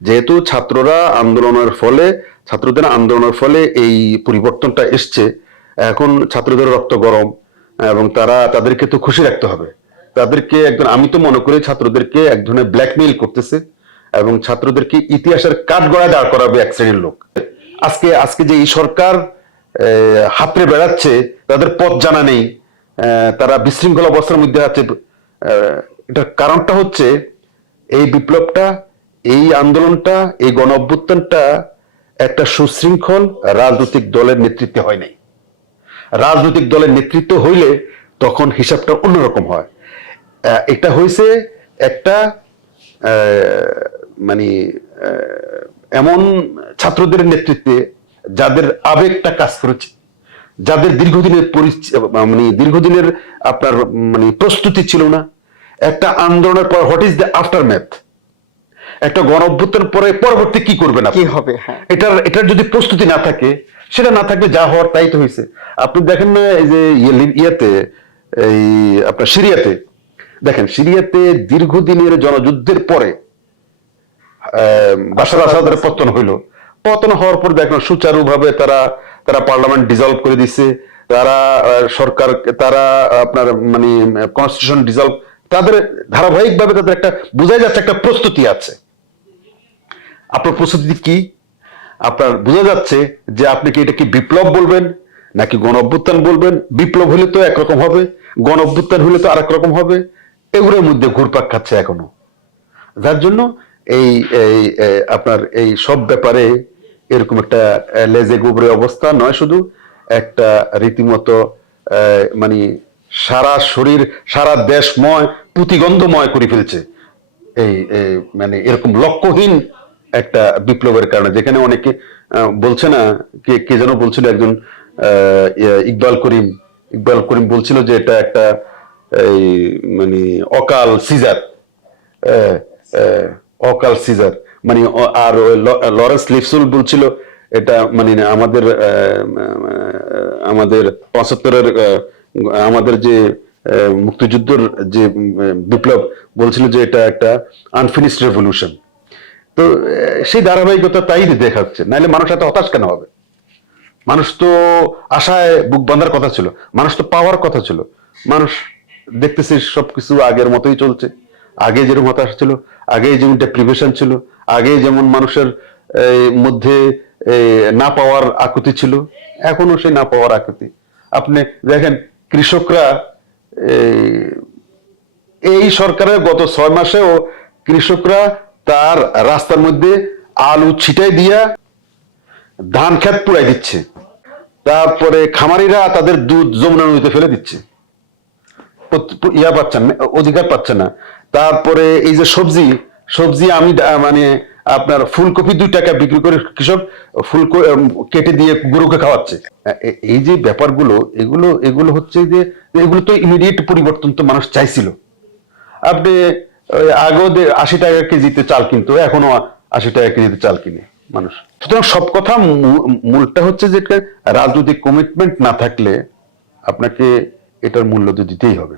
যেহেতু ছাত্ররা আন্দোলনের ফলে, ছাত্রদের আন্দোলনের ফলে এই পরিবর্তনটা এসছে, এখন ছাত্রদের রক্ত গরম, এবং তারা তাদেরকে তো খুশি রাখতে হবে। তাদেরকে একজন, আমি তো মনে করি ছাত্রদেরকে এক ধরনের ব্ল্যাকমেইল করতেছে, এবং ছাত্রদেরকে ইতিহাসের কাঠগড়ায় দাঁড় করাবে এক শ্রেণির লোক। আজকে আজকে যে এই সরকার হাতড়ে বেড়াচ্ছে, তাদের পথ জানা নেই তারা বিশৃঙ্খল অবস্থার মধ্যে আছে। এটার কারণটা হচ্ছে, এই বিপ্লবটা এই আন্দোলনটা, এই গণ অভ্যুত্থানটা একটা সুশৃঙ্খল রাজনৈতিক দলের নেতৃত্বে হয় নাই। রাজনৈতিক দলের নেতৃত্ব হইলে তখন হিসাবটা অন্যরকম হয়। এটা হয়েছে একটা মানে এমন ছাত্রদের নেতৃত্বে যাদের আবেগটা কাজ করেছে, যাদের দীর্ঘদিনের মানে দীর্ঘদিনের আপনার মানে প্রস্তুতি ছিল না। একটা আন্দোলনের পর what is the aftermath একটা গণ অভ্যুত্থানের পরে পরবর্তী কি করবেন? কি হবে হ্যাঁ। এটার এটার যদি প্রস্তুতি না থাকে সেটা না থাকলে যা হওয়ার তাই তো হয়েছে আপনি দেখেন না এই যে ইয়ে ইয়েতে এই আপনার সিরিয়াতে দেখেন সিরিয়াতে দীর্ঘদিনের জনযুদ্ধের পরে বাশার আসাদের পতন হইল। পতন হওয়ার পর দেখেন সুচারুভাবে তারা তারা পার্লামেন্ট ডিজলভ করে দিছে। তারা সরকার তারা আপনার মানে কনস্টিটিউশন ডিজলভ তাদের ধারাবাহিকভাবে তাদের একটা বোঝাই যাচ্ছে একটা প্রস্তুতি আছে। আপনার প্রস্তুতি কি? আপনার বোঝা যাচ্ছে যে আপনি কি এটা কি বিপ্লব বলবেন নাকি গণ অভ্যুত্থান বলবেন? বিপ্লব হলে তো একরকম হবে গণ অভ্যুত্থান হলে তো আরেক রকম হবে। এগুলোর মধ্যে ঘুরপাক খাচ্ছে এখনও। যার জন্য এই এই আপনার এই সব ব্যাপারে এরকম একটা লেজে গোবরে অবস্থা নয় শুধু, একটা রীতিমতো মানে সারা শরীর, সারা দেশময় পুতিগন্ধময় করে ফেলছে। এই মানে এরকম লক্ষ্যহীন একটা বিপ্লবের কারণে, যেখানে অনেকে বলছে না, কে কে যেন বলছিল একজন ইকবাল করিম। ইকবাল করিম বলছিল যে এটা একটা, এই মানে অকাল সিজার। অকাল সিজার। মানে আর লরেন্স লিপসুল বলছিল, এটা মানে আমাদের আমাদের পঁচাত্তরের আমাদের যে মুক্তিযুদ্ধের যে বিপ্লব, বলছিল যে এটা একটা আনফিনিশড রেভলিউশন। তো সেই ধারাবাহিকতা তাই দেখাচ্ছে। নাহলে মানুষ এত হতাশ কেন হবে? মানুষ তো আশায় বুক বাঁধার কথা ছিল, মানুষ তো পাওয়ার কথা ছিল। মানুষ দেখতেছে সবকিছু আগের মতোই চলছে। আগে যেরকম হতাশ ছিল, আগে যেমন ডেপ্রিভেশন ছিল, আগে যেমন মানুষের মধ্যে না পাওয়ার আকুতি ছিল, এখনও সে না পাওয়ার আকুতি। আপনি দেখেন কৃষকরা এই সরকারের গত ছয় মাসেও কৃষকরা তার রাস্তার মধ্যে আলু ছিটাই দিয়া ধান ক্ষেত পুড়াই দিচ্ছে। তারপরে খামারিরা তাদের দুধ যমুনা নদীতে ফেলে দিচ্ছে। ইয়া পাচ্ছেন না, অধিকার পাচ্ছে না। তারপরে এই যে সবজি সবজি আমি মানে আপনার ফুলকপি দুই টাকা বিক্রি করে কৃষক ফুল কেটে দিয়ে গরুকে খাওয়াচ্ছে। এই যে ব্যাপারগুলো এগুলো এগুলো হচ্ছে যে এগুলো তো ইমিডিয়েট পরিবর্তন তো মানুষ চাইছিল। আপনি আগেও আশি টাকা কেজিতে চাল কিনতো, এখনও আশি টাকা কেজিতে চাল কিনে মানুষ। সুতরাং সব কথা মূলটা হচ্ছে যে রাজনৈতিক কমিটমেন্ট না থাকলে আপনাকে এটার মূল্য তো দিতেই হবে।